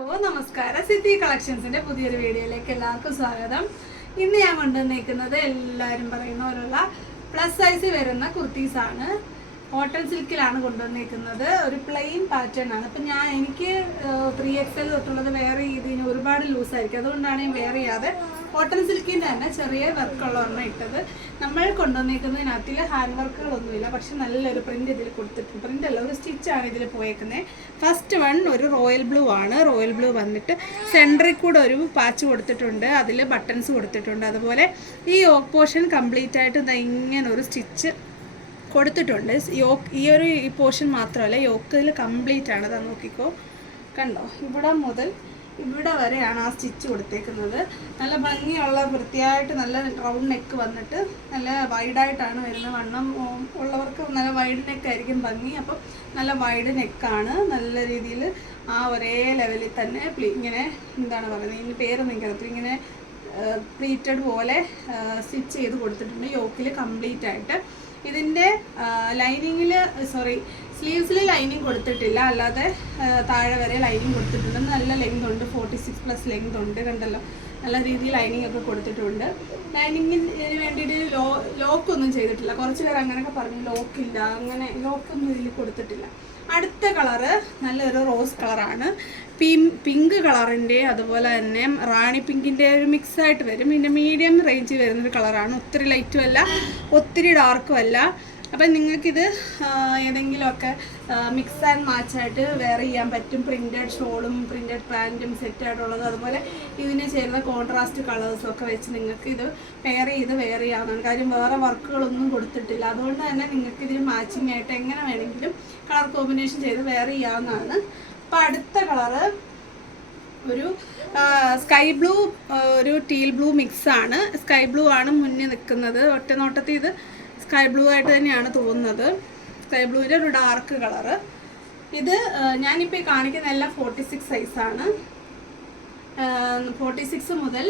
നമസ്കാരം. സിറ്റി കളക്ഷൻസിന്റെ പുതിയൊരു വീഡിയോയിലേക്ക് എല്ലാവർക്കും സ്വാഗതം. ഇന്ന് ഞാൻ കൊണ്ടുവന്നിരിക്കുന്നത് എല്ലാവരും പറയുന്ന പോലുള്ള പ്ലസ് സൈസ് വരുന്ന കുർത്തീസ് ആണ്. കോട്ടൺ സിൽക്കിലാണ് കൊണ്ടുവന്നിരിക്കുന്നത്. ഒരു പ്ലെയിൻ പാറ്റേൺ ആണ്. അപ്പം എനിക്ക് 3XL തൊട്ടുള്ളത് വേറെ ഇതിന് ഒരുപാട് ലൂസായിരിക്കും. അതുകൊണ്ടാണ് ഞാൻ വേറെ ചെയ്യാതെ കോട്ടൺ സിൽക്കിൻ്റെ തന്നെ ചെറിയ വർക്കുള്ള ഒരെണ്ണം ഇട്ടത്. നമ്മൾ കൊണ്ടുവന്നിരിക്കുന്നതിനകത്തിൽ ഹാൻഡ് വർക്കുകളൊന്നുമില്ല, പക്ഷെ നല്ലൊരു പ്രിന്റ് ഇതിൽ കൊടുത്തിട്ടുണ്ട്. പ്രിന്റ് അല്ല, ഒരു സ്റ്റിച്ചാണ് ഇതിൽ പോയേക്കുന്നത്. ഫസ്റ്റ് വൺ ഒരു റോയൽ ബ്ലൂ ആണ്. റോയൽ ബ്ലൂ വന്നിട്ട് സെൻറ്ററിൽ കൂടെ ഒരു പാച്ച് കൊടുത്തിട്ടുണ്ട്, അതിൽ ബട്ടൺസ് കൊടുത്തിട്ടുണ്ട്. അതുപോലെ ഈ യോക്ക് പോർഷൻ കംപ്ലീറ്റ് ആയിട്ട് ഇങ്ങനെ ഒരു സ്റ്റിച്ച് കൊടുത്തിട്ടുണ്ട്. ഈ ഒരു പോർഷൻ മാത്രമല്ല, യോക്കിൽ കംപ്ലീറ്റ് ആണ്. അതാ നോക്കിക്കോ, കണ്ടോ, ഇവിടെ മുതൽ ഇവിടെ വരെയാണ് ആ സ്റ്റിച്ച് കൊടുത്തേക്കുന്നത്. നല്ല ഭംഗിയുള്ള വൃത്തിയായിട്ട് നല്ല റൗണ്ട് നെക്ക് വന്നിട്ട് നല്ല വൈഡായിട്ടാണ് വരുന്നത്. വണ്ണം ഉള്ളവർക്ക് നല്ല വൈഡ് നെക്കായിരിക്കും ഭംഗി. അപ്പം നല്ല വൈഡ് നെക്കാണ്. നല്ല രീതിയിൽ ആ ഒരേ ലെവലിൽ തന്നെ ഇങ്ങനെ എന്താണ് പറയുന്നത്, ഇതിന് പേരൊന്നും എനിക്കറിയത്തില്ല, ഇങ്ങനെ പ്ലീറ്റഡ് പോലെ സ്റ്റിച്ച് ചെയ്ത് കൊടുത്തിട്ടുണ്ട് യോക്കിൽ കംപ്ലീറ്റ് ആയിട്ട്. ഇതിൻ്റെ സ്ലീവ്സിൽ ലൈനിങ് കൊടുത്തിട്ടില്ല, അല്ലാതെ താഴെ വരെ ലൈനിങ് കൊടുത്തിട്ടുണ്ട്. നല്ല ലെങ്ത് ഉണ്ട്, 46+ ലെങ്ത് ഉണ്ട്. കണ്ടല്ലോ, നല്ല രീതിയിൽ ലൈനിങ് ഒക്കെ കൊടുത്തിട്ടുണ്ട്. ലൈനിങ്ങിന് വേണ്ടിയിട്ട് ലോക്കൊന്നും ചെയ്തിട്ടില്ല. കുറച്ച് പേർ അങ്ങനെയൊക്കെ പറഞ്ഞു ലോക്കില്ല, അങ്ങനെ ലോക്കൊന്നും ഇതിൽ കൊടുത്തിട്ടില്ല. അടുത്ത കളറ് നല്ലൊരു റോസ് കളറാണ്. പിങ്ക് കളറിൻ്റെ അതുപോലെ തന്നെ റാണി പിങ്കിൻ്റെ ഒരു മിക്സായിട്ട് വരും. പിന്നെ മീഡിയം റേഞ്ചിൽ വരുന്നൊരു കളറാണ്. ഒത്തിരി ലൈറ്റും അല്ല, ഒത്തിരി ഡാർക്കും അല്ല. അപ്പം നിങ്ങൾക്കിത് ഏതെങ്കിലുമൊക്കെ മിക്സ് ആൻഡ് മാച്ചായിട്ട് വെയർ ചെയ്യാൻ പറ്റും. പ്രിൻറ്റഡ് ഷോളും പ്രിൻറ്റഡ് പാൻറ്റും സെറ്റായിട്ടുള്ളത്, അതുപോലെ ഇതിന് ചേരുന്ന കോൺട്രാസ്റ്റ് കളേഴ്സും ഒക്കെ വെച്ച് നിങ്ങൾക്ക് ഇത് പെയർ ചെയ്ത് വെയർ ചെയ്യാവുന്നതാണ്. കാര്യം വേറെ വർക്കുകളൊന്നും കൊടുത്തിട്ടില്ല. അതുകൊണ്ട് തന്നെ നിങ്ങൾക്ക് ഇതിന് മാച്ചിങ് ആയിട്ട് എങ്ങനെ വേണമെങ്കിലും കളർ കോമ്പിനേഷൻ ചെയ്ത് വെയർ ചെയ്യാവുന്നതാണ്. അപ്പം അടുത്ത കളറ് ഒരു സ്കൈ ബ്ലൂ, ഒരു ടീൽ ബ്ലൂ മിക്സാണ്. സ്കൈ ബ്ലൂ ആണ് മുന്നിൽ നിൽക്കുന്നത്. ഒറ്റ നോട്ടത്തിൽ ഇത് സ്കൈ ബ്ലൂ ആയിട്ട് തന്നെയാണ് തോന്നുന്നത്. സ്കൈ ബ്ലൂവിൻ്റെ ഒരു ഡാർക്ക് കളറ്. ഇത് ഞാനിപ്പോൾ ഈ കാണിക്കുന്ന എല്ലാം 46 സൈസാണ്. 46 മുതൽ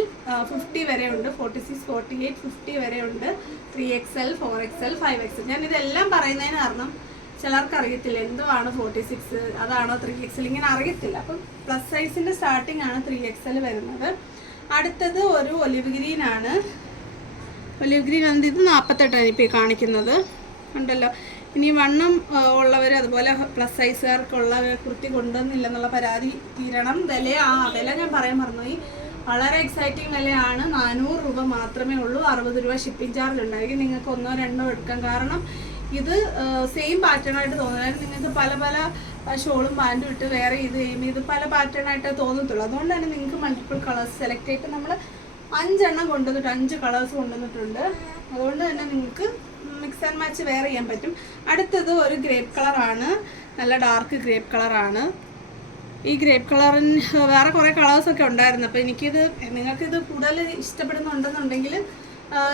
50 വരെ ഉണ്ട്. 46, 48, 50 വരെ ഉണ്ട്. 3XL, 4XL, 5XL. ഞാനിതെല്ലാം പറയുന്നതിന് കാരണം ചിലർക്ക് അറിയത്തില്ല എന്തുവാണ് 46, അതാണോ 3XL, ഇങ്ങനെ അറിയത്തില്ല. അപ്പം പ്ലസ് സൈസിൻ്റെ സ്റ്റാർട്ടിംഗ് ആണ് 3XL വരുന്നത്. അടുത്തത് ഒരു ഒലിവ് ഗ്രീൻ ആണ്. ഒലിവ് ഗ്രീൻ ആണ്. ഇത് 48ആണ് ഇപ്പോൾ കാണിക്കുന്നത്, ഉണ്ടല്ലോ. ഇനി വണ്ണം ഉള്ളവർ അതുപോലെ പ്ലസ് സൈസുകാർക്കുള്ള കുർത്തി കൊണ്ടുവന്നില്ലെന്നുള്ള പരാതി തീരണം. വില ഞാൻ പറയാൻ മറന്നുപോയി. വളരെ എക്സൈറ്റിംഗ് വിലയാണ്. 400 രൂപ മാത്രമേ ഉള്ളൂ. 60 രൂപ ഷിപ്പിംഗ് ചാർജ് ഉണ്ടായിരിക്കും. നിങ്ങൾക്ക് 1 or 2 എടുക്കാം. കാരണം ഇത് സെയിം പാറ്റേൺ ആയിട്ട് തോന്നുന്നത്. നിങ്ങൾക്ക് പല ഷോളും പാൻറ്റും ഇട്ട് വേറെ ചെയ്ത് കഴിയുമ്പോൾ ഇത് പല പാറ്റേൺ ആയിട്ടേ തോന്നത്തുള്ളൂ. അതുകൊണ്ട് തന്നെ നിങ്ങൾക്ക് മൾട്ടിപ്പിൾ കളേഴ്സ് സെലക്ട് ചെയ്തിട്ട് നമ്മൾ 5 എണ്ണം കൊണ്ടുവന്നിട്ട് 5 കളേഴ്സ് കൊണ്ടുവന്നിട്ടുണ്ട്. അതുകൊണ്ട് തന്നെ നിങ്ങൾക്ക് മിക്സ് ആൻഡ് മാച്ച് വെയർ ചെയ്യാൻ പറ്റും. അടുത്തത് ഒരു ഗ്രേപ്പ് കളറാണ്. നല്ല ഡാർക്ക് ഗ്രേപ്പ് കളറാണ്. ഈ ഗ്രേപ്പ് കളറിന് വേറെ കുറേ കളേഴ്സൊക്കെ ഉണ്ടായിരുന്നു. അപ്പോൾ നിങ്ങൾക്കിത് കൂടുതൽ ഇഷ്ടപ്പെടുന്നുണ്ടെന്നുണ്ടെങ്കിൽ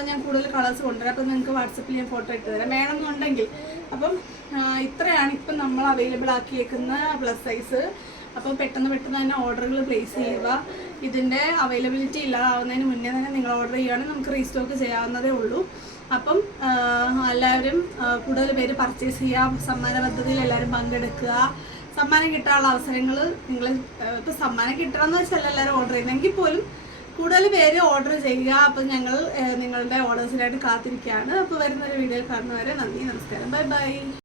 ഞാൻ കൂടുതൽ കളേഴ്സ് കൊണ്ടുവരാം. അപ്പോൾ നിങ്ങൾക്ക് വാട്സപ്പിൽ ഞാൻ ഫോട്ടോ ഇട്ട് തരാം വേണമെന്നുണ്ടെങ്കിൽ. അപ്പം ഇത്രയാണ് ഇപ്പം നമ്മൾ അവൈലബിൾ ആക്കിയേക്കുന്ന പ്ലസ് സൈസ്. അപ്പോൾ പെട്ടെന്ന് തന്നെ ഓർഡറുകൾ പ്ലേസ് ചെയ്യുക. ഇതിൻ്റെ അവൈലബിലിറ്റി ഇല്ലാതാവുന്നതിന് മുന്നേ തന്നെ നിങ്ങൾ ഓർഡർ ചെയ്യുകയാണെങ്കിൽ നമുക്ക് റീസ്റ്റോക്ക് ചെയ്യാവുന്നതേ ഉള്ളൂ. അപ്പം എല്ലാവരും കൂടുതൽ പേര് പർച്ചേസ് ചെയ്യുക. സമ്മാന പദ്ധതിയിൽ എല്ലാവരും പങ്കെടുക്കുക. സമ്മാനം കിട്ടാനുള്ള അവസരങ്ങൾ നിങ്ങൾ ഇപ്പോൾ സമ്മാനം കിട്ടണമെന്ന് വെച്ചാൽ എല്ലാവരും ഓർഡർ ചെയ്യുന്നെങ്കിൽ പോലും കൂടുതൽ പേര് ഓർഡർ ചെയ്യുക. അപ്പം ഞങ്ങൾ നിങ്ങളുടെ ഓർഡേഴ്സിനായിട്ട് കാത്തിരിക്കുകയാണ്. അപ്പോൾ വരുന്നൊരു വീഡിയോയിൽ കാണുന്നവരെ നന്ദി, നമസ്കാരം, ബൈ.